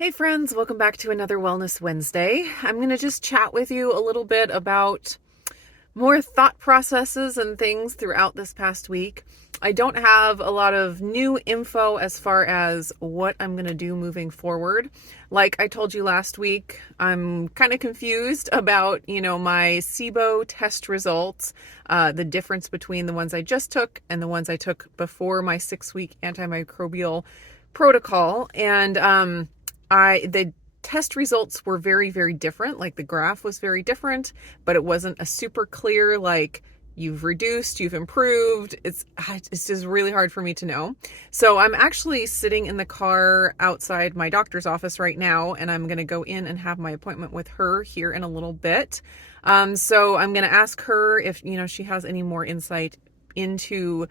Hey friends, welcome back to another Wellness Wednesday. I'm going to just chat with you a little bit about more thought processes and things throughout this past week. I don't have a lot of new info as far as what I'm going to do moving forward. Like I told you last week, I'm kind of confused about, my SIBO test results, the difference between the ones I just took and the ones I took before my 6-week antimicrobial protocol. And, the test results were very, very different. Like the graph was very different, but it wasn't a super clear, like you've reduced, you've improved. It's just really hard for me to know. So I'm actually sitting in the car outside my doctor's office right now, and I'm going to go in and have my appointment with her here in a little bit. So I'm going to ask her if, she has any more insight into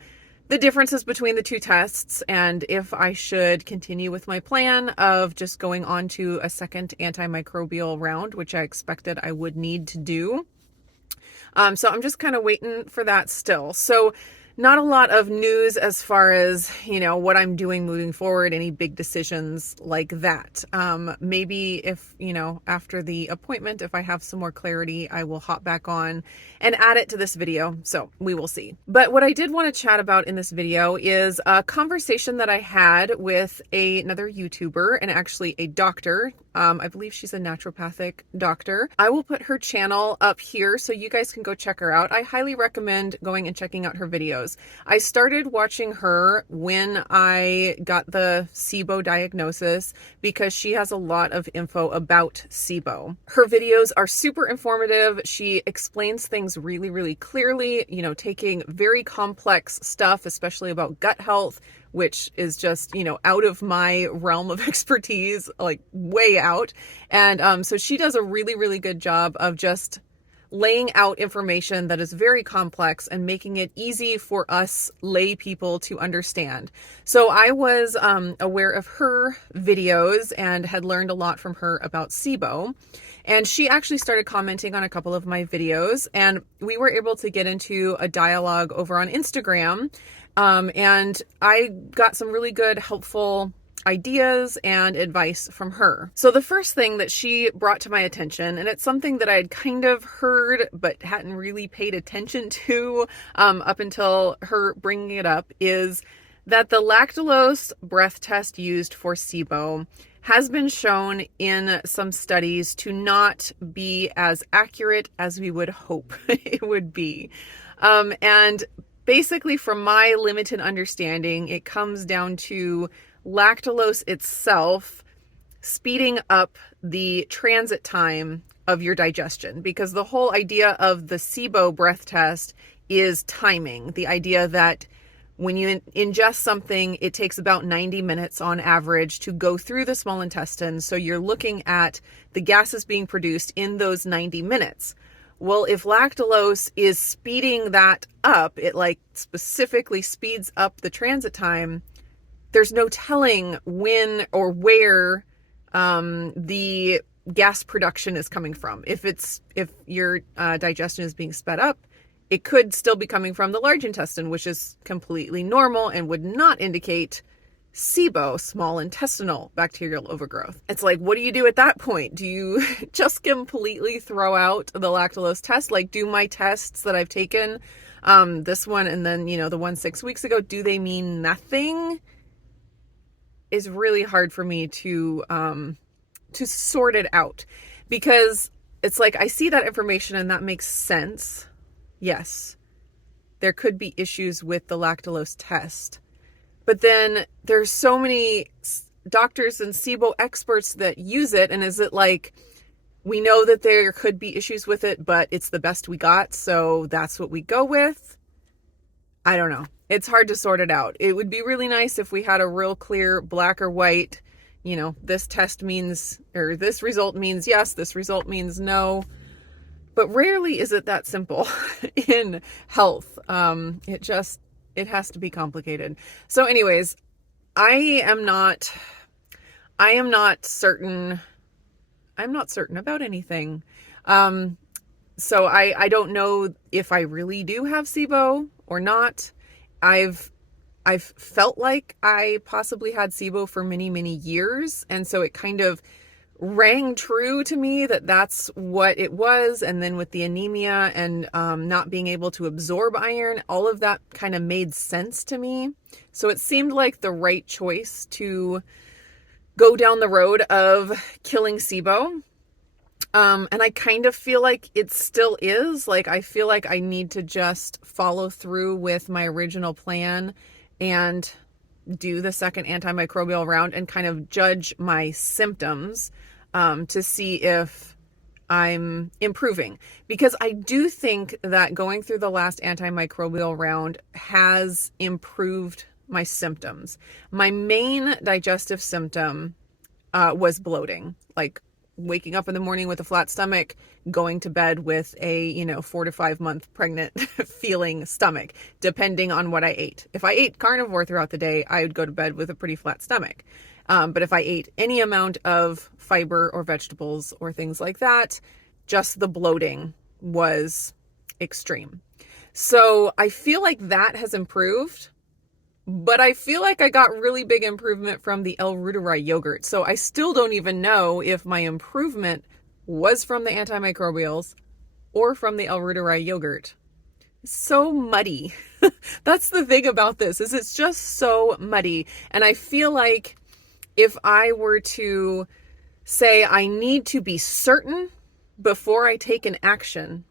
the differences between the two tests and if I should continue with my plan of just going on to a second antimicrobial round, which I expected I would need to do. So I'm just kind of waiting for that still. So not a lot of news as far as, what I'm doing moving forward, any big decisions like that. Maybe if, after the appointment, if I have some more clarity, I will hop back on and add it to this video. So we will see. But what I did want to chat about in this video is a conversation that I had with another YouTuber and actually a doctor. I believe she's a naturopathic doctor. I will put her channel up here so you guys can go check her out. I highly recommend going and checking out her videos. I started watching her when I got the SIBO diagnosis because she has a lot of info about SIBO. Her videos are super informative. She explains things really, really clearly, taking very complex stuff, especially about gut health, which is just, out of my realm of expertise, like way out. And so she does a really, really good job of just laying out information that is very complex and making it easy for us lay people to understand. So I was aware of her videos and had learned a lot from her about SIBO. And she actually started commenting on a couple of my videos, and we were able to get into a dialogue over on Instagram. And I got some really good, helpful ideas and advice from her. So the first thing that she brought to my attention, and it's something that I had kind of heard but hadn't really paid attention to up until her bringing it up, is that the lactulose breath test used for SIBO has been shown in some studies to not be as accurate as we would hope it would be. And basically, from my limited understanding, it comes down to lactulose itself speeding up the transit time of your digestion, because the whole idea of the SIBO breath test is timing. The idea that when you ingest something, it takes about 90 minutes on average to go through the small intestine. So you're looking at the gases being produced in those 90 minutes. Well, if lactulose is speeding that up, it specifically speeds up the transit time, there's no telling when or where the gas production is coming from. If your digestion is being sped up, it could still be coming from the large intestine, which is completely normal and would not indicate SIBO, small intestinal bacterial overgrowth. It's like, what do you do at that point? Do you just completely throw out the lactulose test? Like, do my tests that I've taken, this one and then, the one 6 weeks ago, do they mean nothing? Is really hard for me to sort it out, because it's like, I see that information and that makes sense. Yes, there could be issues with the lactulose test. But then there's so many doctors and SIBO experts that use it. And is it like, we know that there could be issues with it, but it's the best we got, so that's what we go with? I don't know. It's hard to sort it out. It would be really nice if we had a real clear black or white, this test means, or this result means yes, this result means no. But rarely is it that simple in health. It has to be complicated. So anyways, I am not certain. I'm not certain about anything. So I don't know if I really do have SIBO or not. I've I've felt like I possibly had SIBO for many, many years. And so it kind of rang true to me that that's what it was. And then with the anemia and not being able to absorb iron, all of that kind of made sense to me. So it seemed like the right choice to go down the road of killing SIBO. And I kind of feel like it still is. Like, I feel like I need to just follow through with my original plan and do the second antimicrobial round and kind of judge my symptoms to see if I'm improving. Because I do think that going through the last antimicrobial round has improved my symptoms. My main digestive symptom was bloating, like waking up in the morning with a flat stomach, going to bed with a, 4 to 5 month pregnant feeling stomach, depending on what I ate. If I ate carnivore throughout the day, I would go to bed with a pretty flat stomach. But if I ate any amount of fiber or vegetables or things like that, just the bloating was extreme. So I feel like that has improved. But I feel like I got really big improvement from the L-Reuteri yogurt. So I still don't even know if my improvement was from the antimicrobials or from the L-Reuteri yogurt. So muddy. That's the thing about this, is it's just so muddy. And I feel like if I were to say I need to be certain before I take an action,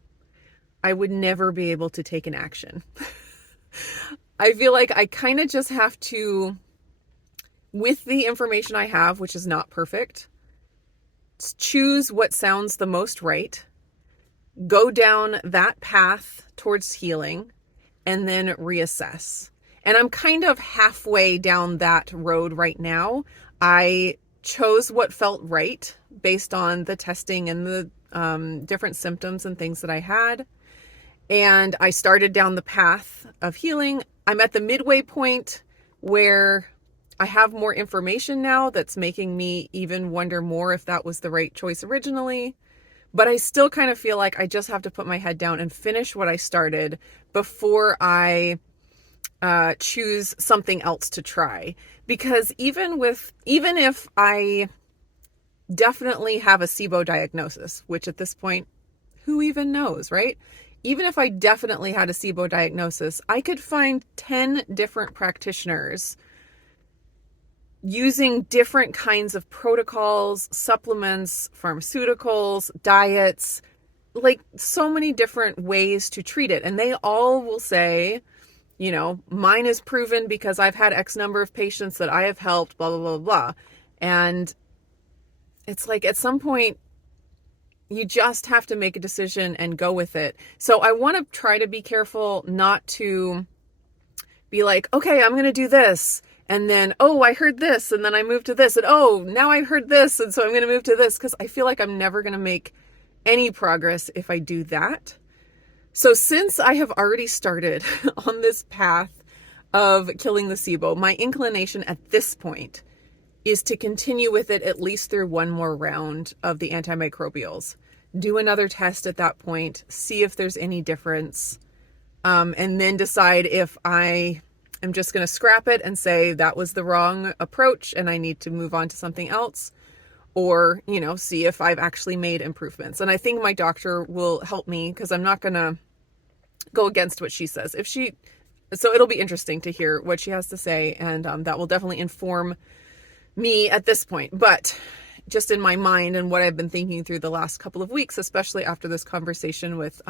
I would never be able to take an action. I feel like I kind of just have to, with the information I have, which is not perfect, choose what sounds the most right, go down that path towards healing, and then reassess. And I'm kind of halfway down that road right now. I chose what felt right based on the testing and the different symptoms and things that I had. And I started down the path of healing. I'm at the midway point where I have more information now that's making me even wonder more if that was the right choice originally. But I still kind of feel like I just have to put my head down and finish what I started before I choose something else to try. Because even if I definitely have a SIBO diagnosis, which at this point, who even knows, right? Even if I definitely had a SIBO diagnosis, I could find 10 different practitioners using different kinds of protocols, supplements, pharmaceuticals, diets, like so many different ways to treat it. And they all will say, mine is proven because I've had X number of patients that I have helped, blah, blah, blah, blah. And it's like at some point, you just have to make a decision and go with it. So I want to try to be careful not to be like, okay, I'm going to do this. And then, oh, I heard this. And then I moved to this. And oh, now I heard this. And so I'm going to move to this, because I feel like I'm never going to make any progress if I do that. So since I have already started on this path of killing the SIBO, my inclination at this point is to continue with it at least through one more round of the antimicrobials. Do another test at that point, see if there's any difference, and then decide if I am just going to scrap it and say that was the wrong approach and I need to move on to something else, or, see if I've actually made improvements. And I think my doctor will help me, because I'm not going to go against what she says. So it'll be interesting to hear what she has to say, and that will definitely inform me at this point. But just in my mind and what I've been thinking through the last couple of weeks, especially after this conversation with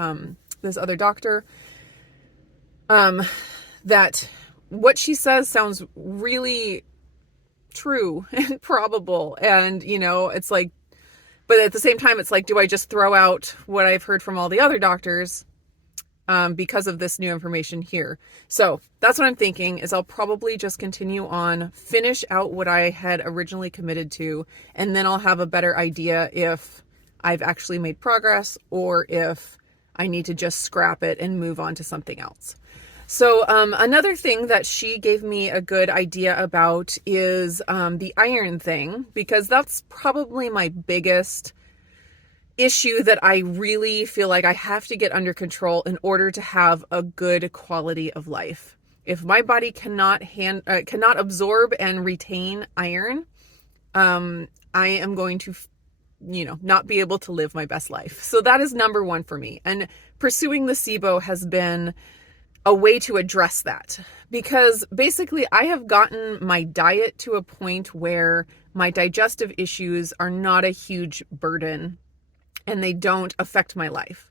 this other doctor, that what she says sounds really true and probable. And, it's like, but at the same time, it's like, do I just throw out what I've heard from all the other doctors because of this new information here? So that's what I'm thinking, is I'll probably just continue on, finish out what I had originally committed to, and then I'll have a better idea if I've actually made progress or if I need to just scrap it and move on to something else. So another thing that she gave me a good idea about is the iron thing, because that's probably my biggest issue that I really feel like I have to get under control in order to have a good quality of life. If my body cannot absorb and retain iron, I am going to, not be able to live my best life. So that is number one for me. And pursuing the SIBO has been a way to address that, because basically I have gotten my diet to a point where my digestive issues are not a huge burden and they don't affect my life.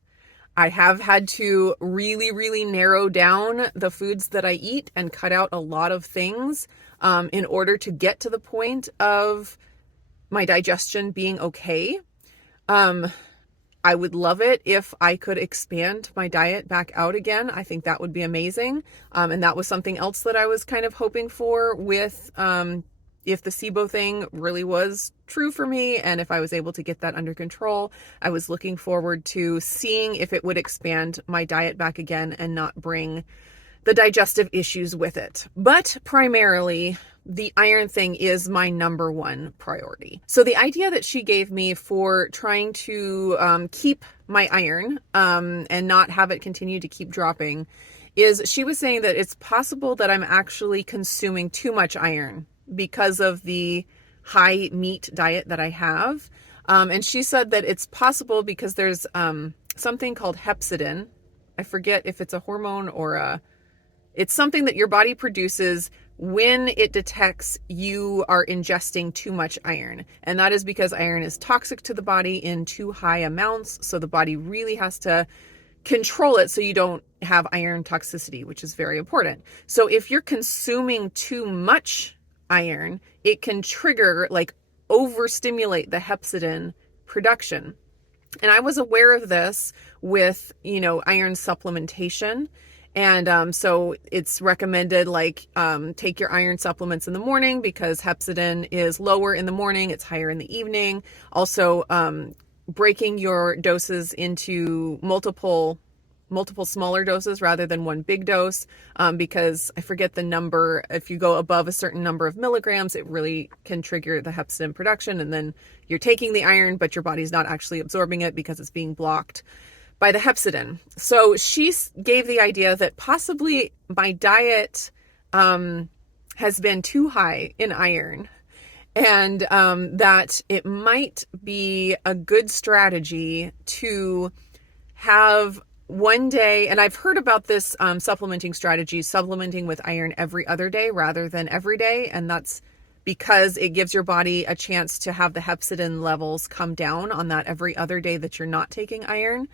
I have had to really, really narrow down the foods that I eat and cut out a lot of things in order to get to the point of my digestion being okay. I would love it if I could expand my diet back out again. I think that would be amazing. And that was something else that I was kind of hoping for with if the SIBO thing really was true for me and if I was able to get that under control. I was looking forward to seeing if it would expand my diet back again and not bring the digestive issues with it. But primarily, the iron thing is my number one priority. So the idea that she gave me for trying to keep my iron and not have it continue to keep dropping is she was saying that it's possible that I'm actually consuming too much iron because of the high meat diet that I have. And she said that it's possible because there's something called hepcidin. I forget if it's a hormone or it's something that your body produces when it detects you are ingesting too much iron. And that is because iron is toxic to the body in too high amounts. So the body really has to control it so you don't have iron toxicity, which is very important. So if you're consuming too much iron, it can trigger, like, overstimulate the hepcidin production. And I was aware of this with, iron supplementation. And so it's recommended, take your iron supplements in the morning because hepcidin is lower in the morning. It's higher in the evening. Also, breaking your doses into multiple smaller doses rather than one big dose, because I forget the number. If you go above a certain number of milligrams, it really can trigger the hepcidin production. And then you're taking the iron, but your body's not actually absorbing it because it's being blocked by the hepcidin. So she gave the idea that possibly my diet has been too high in iron, and that it might be a good strategy to have one day, and I've heard about this supplementing strategy, supplementing with iron every other day rather than every day, and that's because it gives your body a chance to have the hepcidin levels come down on that every other day that you're not taking iron.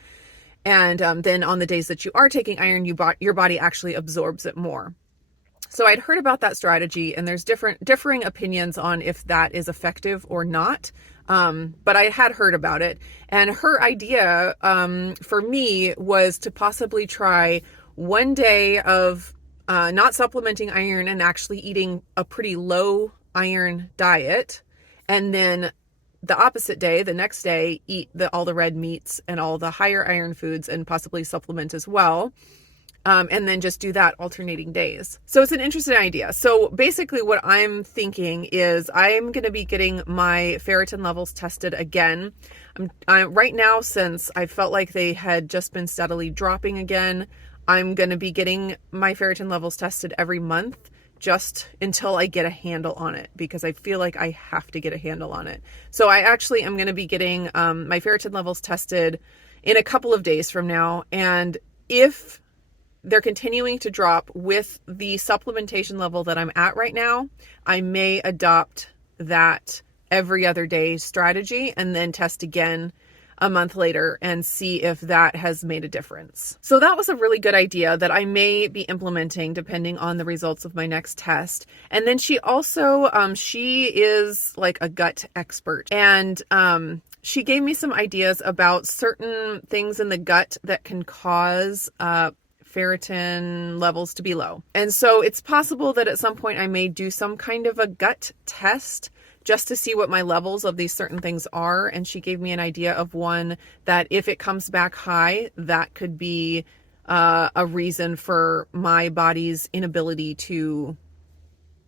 And then on the days that you are taking iron, your body actually absorbs it more. So I'd heard about that strategy, and there's differing opinions on if that is effective or not. But I had heard about it. And her idea for me was to possibly try one day of not supplementing iron and actually eating a pretty low iron diet, and then the opposite day, the next day, eat all the red meats and all the higher iron foods and possibly supplement as well. And then just do that alternating days. So it's an interesting idea. So basically what I'm thinking is I'm going to be getting my ferritin levels tested again. Right now, since I felt like they had just been steadily dropping again, I'm going to be getting my ferritin levels tested every month, just until I get a handle on it, because I feel like I have to get a handle on it. So I actually am going to be getting my ferritin levels tested in a couple of days from now. And if they're continuing to drop with the supplementation level that I'm at right now, I may adopt that every other day strategy and then test again a month later and see if that has made a difference. So that was a really good idea that I may be implementing depending on the results of my next test. And then she also, she is like a gut expert, and she gave me some ideas about certain things in the gut that can cause ferritin levels to be low. And so it's possible that at some point I may do some kind of a gut test just to see what my levels of these certain things are. And she gave me an idea of one that if it comes back high, that could be a reason for my body's inability to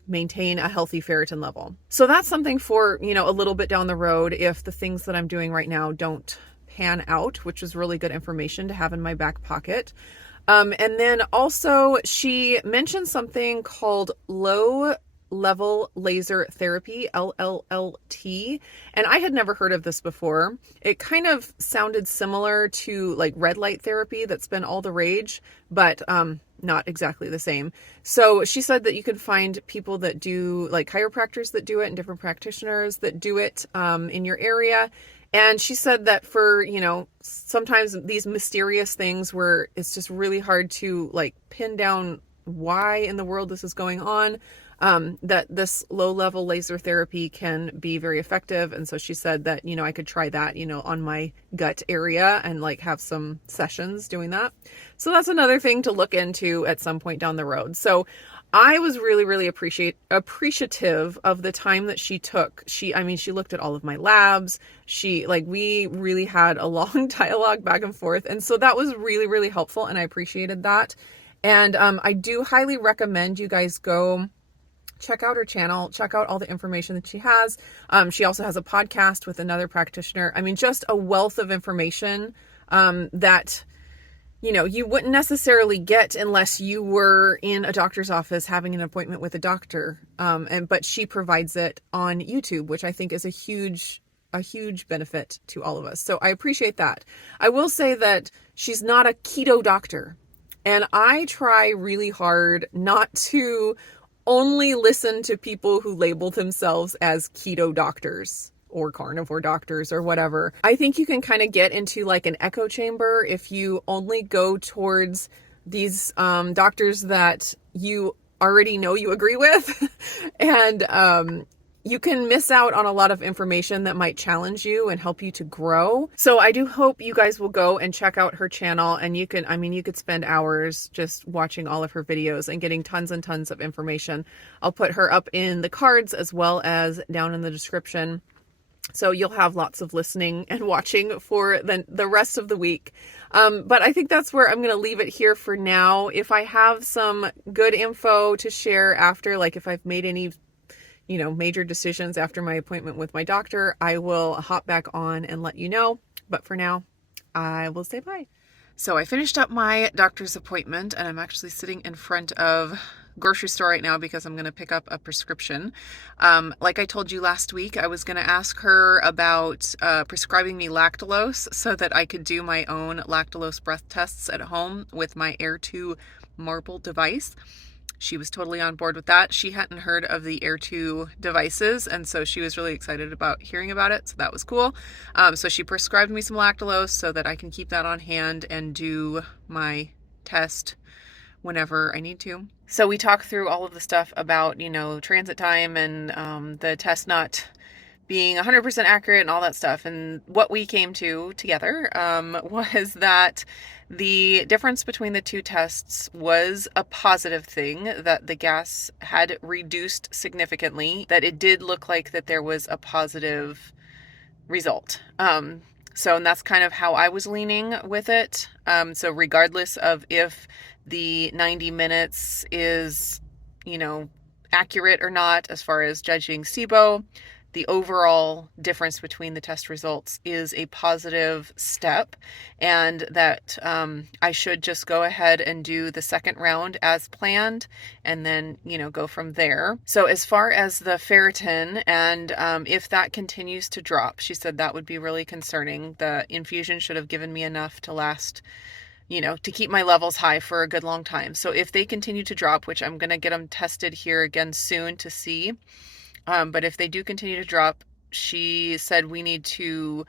maintain a healthy ferritin level. So that's something for, a little bit down the road if the things that I'm doing right now don't pan out, which is really good information to have in my back pocket. And then also she mentioned something called low level laser therapy, LLLT. And I had never heard of this before. It kind of sounded similar to like red light therapy that's been all the rage, but not exactly the same. So she said that you could find people that do, like chiropractors that do it and different practitioners that do it in your area. And she said that for, sometimes these mysterious things where it's just really hard to like pin down why in the world this is going on, that this low level laser therapy can be very effective. And so she said that, I could try that, on my gut area and like have some sessions doing that. So that's another thing to look into at some point down the road. So I was really, really appreciative of the time that she took. She looked at all of my labs. We really had a long dialogue back and forth. And so that was really, really helpful. And I appreciated that. And I do highly recommend you guys go check out her channel, check out all the information that she has. She also has a podcast with another practitioner. Just a wealth of information that you wouldn't necessarily get unless you were in a doctor's office having an appointment with a doctor. But she provides it on YouTube, which I think is a huge benefit to all of us. So I appreciate that. I will say that she's not a keto doctor, and I try really hard not to only listen to people who label themselves as keto doctors or carnivore doctors or whatever. I think you can kind of get into like an echo chamber if you only go towards these doctors that you already know you agree with. And you can miss out on a lot of information that might challenge you and help you to grow. So I do hope you guys will go and check out her channel, and you could spend hours just watching all of her videos and getting tons and tons of information. I'll put her up in the cards as well as down in the description. So you'll have lots of listening and watching for the rest of the week. But I think that's where I'm going to leave it here for now. If I have some good info to share after, like if I've made any major decisions after my appointment with my doctor, I will hop back on and let you know. But for now, I will say bye. So I finished up my doctor's appointment, and I'm actually sitting in front of grocery store right now because I'm going to pick up a prescription. Like I told you last week, I was going to ask her about prescribing me lactulose so that I could do my own lactulose breath tests at home with my Air 2 marble device. She was totally on board with that. She hadn't heard of the Air 2 devices, and so she was really excited about hearing about it, so that was cool. So she prescribed me some lactulose so that I can keep that on hand and do my test whenever I need to. So we talked through all of the stuff about, transit time and the test not being 100% accurate and all that stuff. And what we came to together was that the difference between the two tests was a positive thing, that the gas had reduced significantly, that it did look like that there was a positive result. And that's kind of how I was leaning with it. So regardless of if the 90 minutes is, accurate or not, as far as judging SIBO, the overall difference between the test results is a positive step, and that I should just go ahead and do the second round as planned and then, go from there. So as far as the ferritin, and if that continues to drop, she said that would be really concerning. The infusion should have given me enough to last, to keep my levels high for a good long time. So if they continue to drop, which I'm going to get them tested here again soon to see, but if they do continue to drop, she said we need to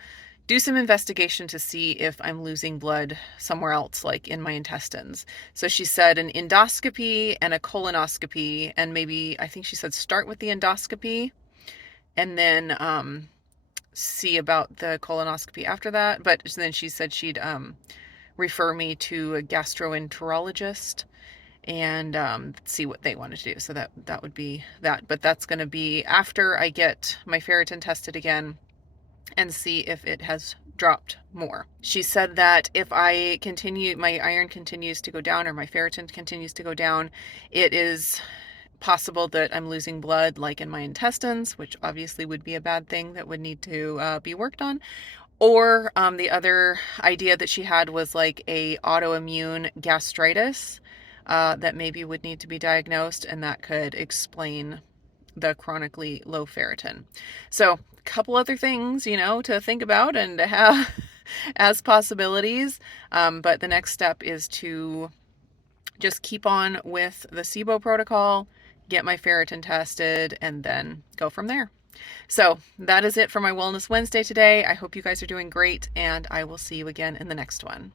do some investigation to see if I'm losing blood somewhere else, like in my intestines. So she said an endoscopy and a colonoscopy, and maybe, I think she said start with the endoscopy and then see about the colonoscopy after that. But then she said she'd refer me to a gastroenterologist and see what they wanted to do. So that would be that. But that's going to be after I get my ferritin tested again and see if it has dropped more. She said that if I continue, my iron continues to go down or my ferritin continues to go down, it is possible that I'm losing blood like in my intestines, which obviously would be a bad thing that would need to be worked on. Or the other idea that she had was like a autoimmune gastritis that maybe would need to be diagnosed, and that could explain the chronically low ferritin. So a couple other things, to think about and to have as possibilities. But the next step is to just keep on with the SIBO protocol, get my ferritin tested, and then go from there. So that is it for my Wellness Wednesday today. I hope you guys are doing great, and I will see you again in the next one.